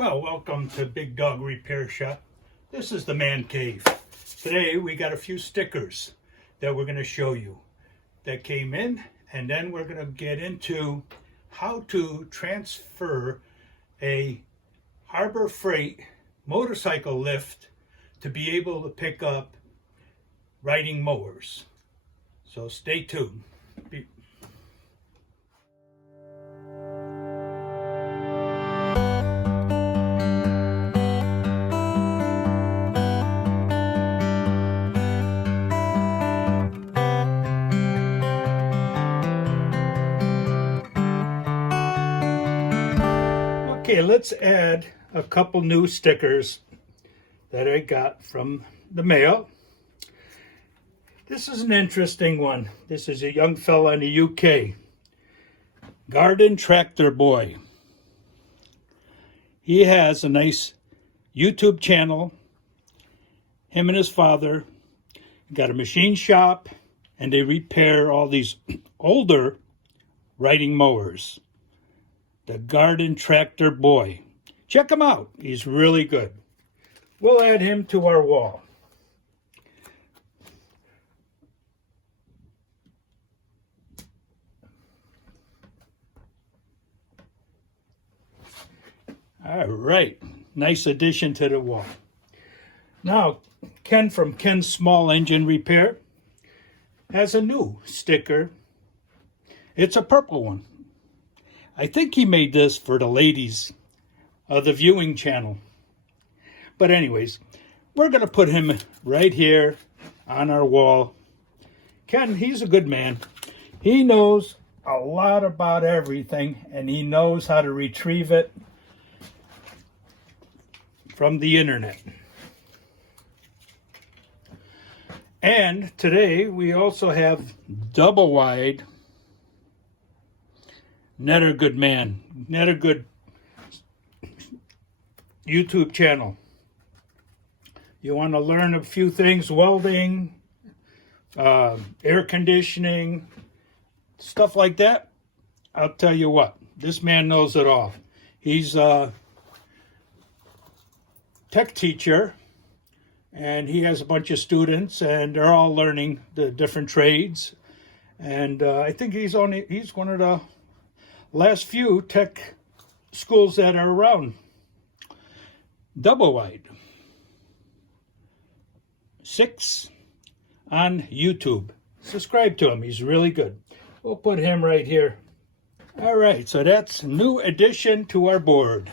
Well, welcome to Big Dog Repair Shop. This is the man cave. Today we got a few stickers that we're going to show you that came in, and then we're going to get into how to transfer a Harbor Fright motorcycle lift to be able to pick up riding mowers. So stay tuned. Okay, let's add a couple new stickers that I got from the mail. This is an interesting one. This is a young fella in the UK. Garden Tractor Boy. He has a nice YouTube channel. Him and his father got a machine shop, and they repair all these older riding mowers. The Garden Tractor Boy. Check him out. He's really good. We'll add him to our wall. All right. Nice addition to the wall. Now, Ken from Ken's Small Engine Repair has a new sticker. It's a purple one. I think he made this for the ladies of the viewing channel. But anyways, we're going to put him right here on our wall. Ken, he's a good man. He knows a lot about everything, and he knows how to retrieve it from the internet. And today we also have double wide Nettergood man, Nettergood YouTube channel. You want to learn a few things, welding, air conditioning, stuff like that? I'll tell you what, this man knows it all. He's a tech teacher, and he has a bunch of students, and they're all learning the different trades. And I think he's one of the last few tech schools that are around. Double wide. 6 on YouTube. Subscribe to him. He's really good. We'll put him right here. All right, so that's a new addition to our board.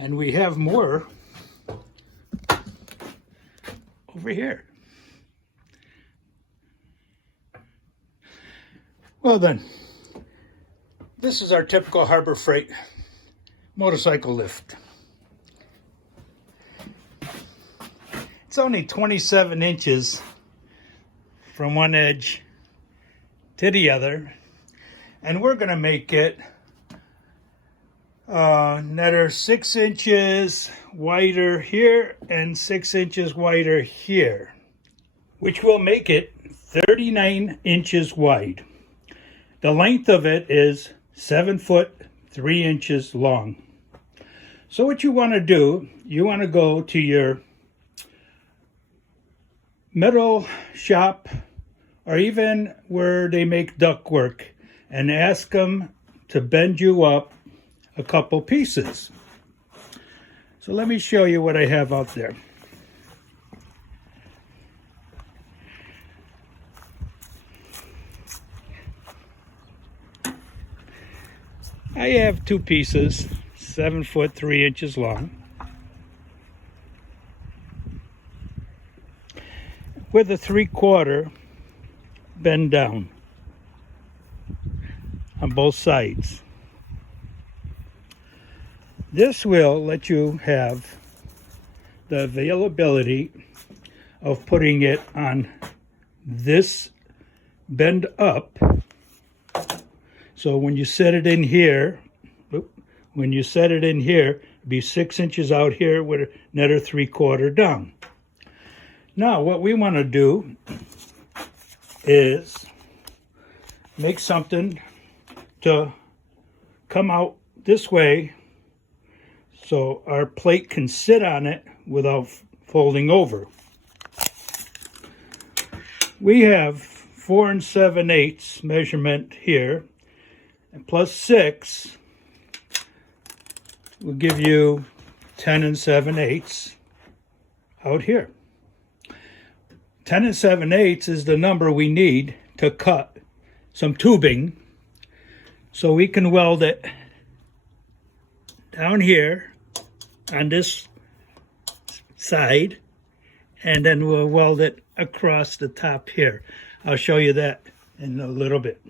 And we have more over here. Well then, this is our typical Harbor Fright motorcycle lift. It's only 27 inches from one edge to the other, and we're going to make it another 6 inches wider here and 6 inches wider here, which will make it 39 inches wide. The length of it is 7 foot 3 inches long. So what you want to do, you want to go to your metal shop or even where they make ductwork and ask them to bend you up a couple pieces. So let me show you what I have out there. I have 2 pieces, 7 foot 3 inches long, with a 3/4 bend down on both sides. This will let you have the availability of putting it on this bend up. So when you set it in here, it'd be 6 inches out here with another 3/4 down. Now what we want to do is make something to come out this way so our plate can sit on it without folding over. We have 4 7/8 measurement here, and plus 6 will give you 10 7/8 out here. 10 7/8 is the number we need to cut some tubing so we can weld it down here on this side, and then we'll weld it across the top here. I'll show you that in a little bit.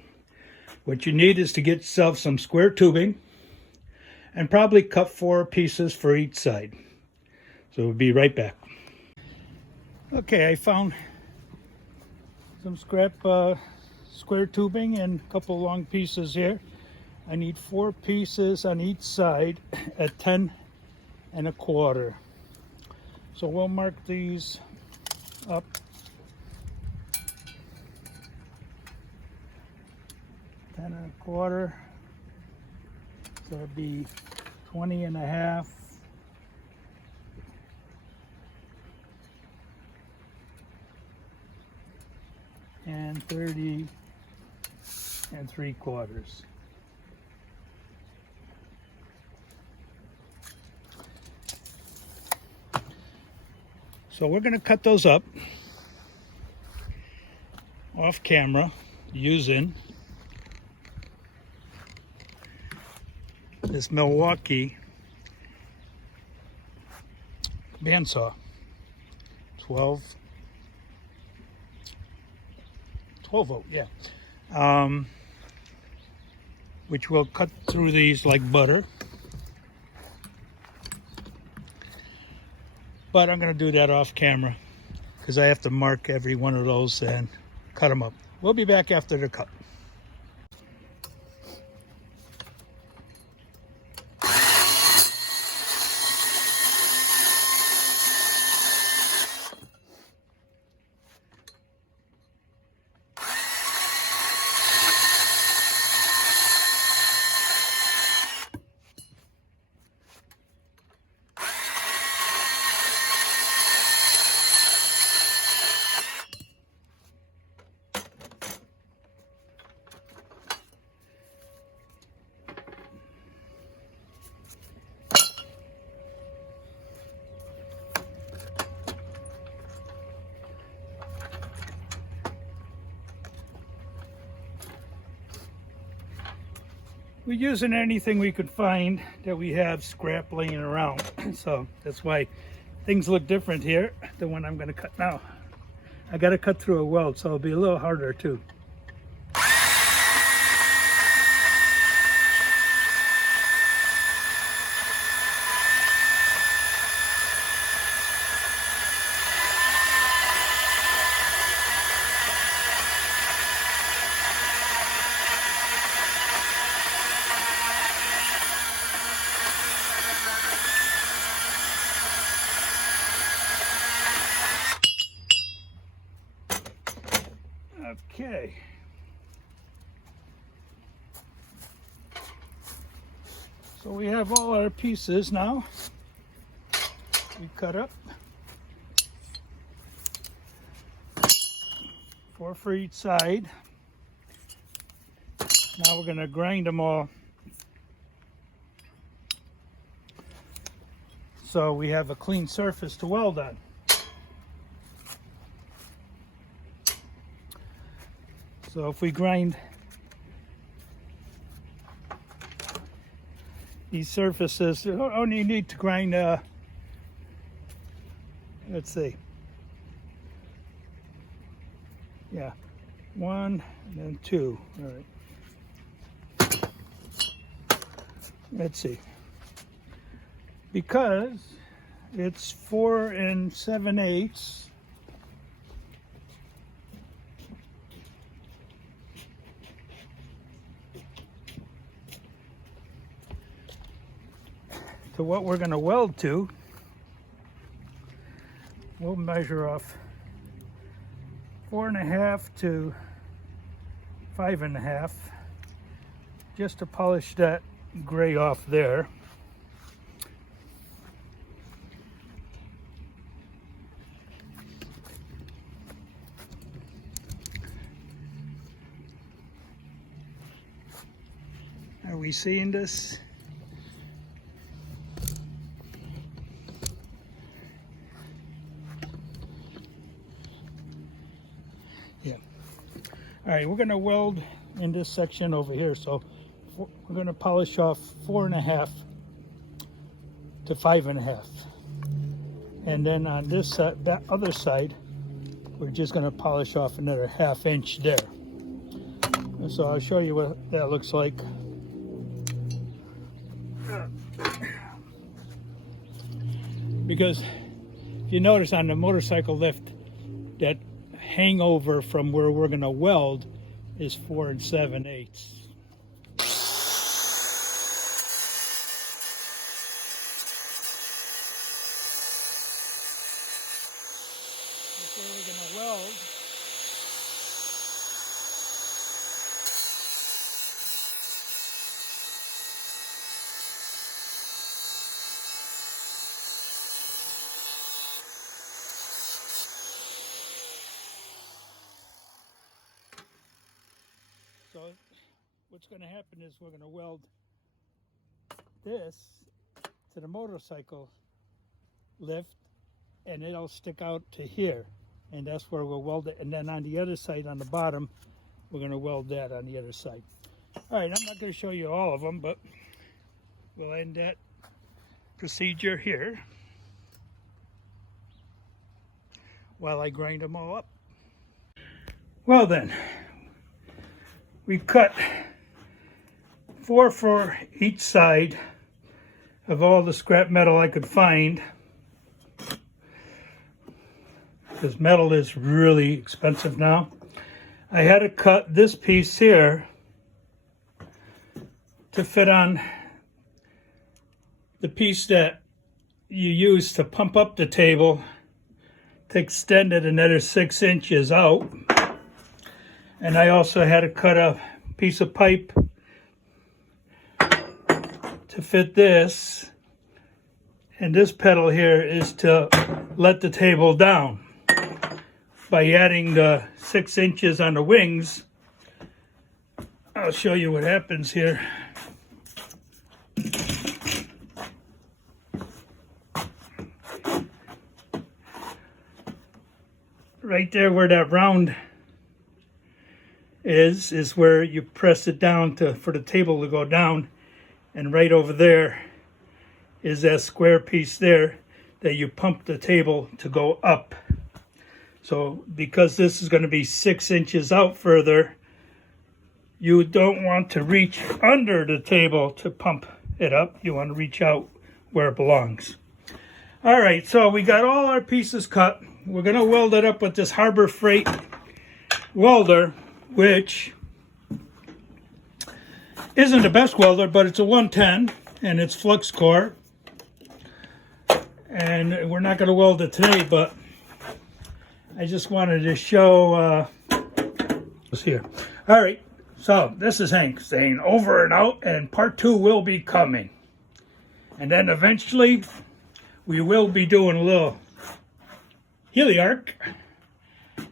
What you need is to get yourself some square tubing and probably cut 4 pieces for each side. So we'll be right back. Okay, I found some scrap square tubing and a couple long pieces here. I need 4 pieces on each side at 10 1/4. So we'll mark these up. Ten 1/4. So it'd be 20 1/2. And 30 3/4. So we're going to cut those up off camera using this Milwaukee bandsaw, 12 volt, yeah. Which will cut through these like butter. But I'm going to do that off camera because I have to mark every one of those and cut them up. We'll be back after the cut. We're using anything we could find that we have scrap laying around. So that's why things look different here than what I'm going to cut now. I got to cut through a weld, so it'll be a little harder too. Okay. So we have all our pieces now. We cut up 4 for each side. Now we're going to grind them all so we have a clean surface to weld on. So if we grind these surfaces, only need to grind, let's see, yeah, 1 and then 2, all right. Let's see, because it's 4 7/8. To what we're going to weld to, we'll measure off 4.5 to 5.5, just to polish that gray off there. Are we seeing this? Yeah. All right, we're going to weld in this section over here. So we're going to polish off 4.5 to 5.5. And then on this that other side, we're just going to polish off another 1/2 inch there. And so I'll show you what that looks like. Because if you notice on the motorcycle lift, that hangover from where we're going to weld is 4 7/8. That's where we're going to weld. So what's going to happen is we're going to weld this to the motorcycle lift, and it'll stick out to here, and that's where we'll weld it. And then on the other side, on the bottom, we're going to weld that on the other side. All right, I'm not going to show you all of them, but we'll end that procedure here while I grind them all up. Well then, we've cut 4 for each side of all the scrap metal I could find, because metal is really expensive now. I had to cut this piece here to fit on the piece that you use to pump up the table, to extend it another 6 inches out. And I also had to cut a piece of pipe to fit this. And this pedal here is to let the table down. By adding the 6 inches on the wings, I'll show you what happens here. Right there where that round is where you press it down for the table to go down, and right over there is that square piece there that you pump the table to go up. So because this is going to be 6 inches out further, you don't want to reach under the table to pump it up. You want to reach out where it belongs. All right, so we got all our pieces cut. We're going to weld it up with this Harbor Fright welder, which isn't the best welder, but it's a 110 and it's flux core. And we're not going to weld it today, but I just wanted to show this here. All right, so this is Hank saying over and out, and part 2 will be coming. And then eventually we will be doing a little heliarc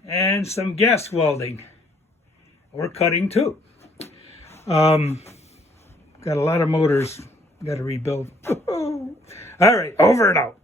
and some gas welding. We're cutting too. Got a lot of motors got to rebuild. All right, over and out.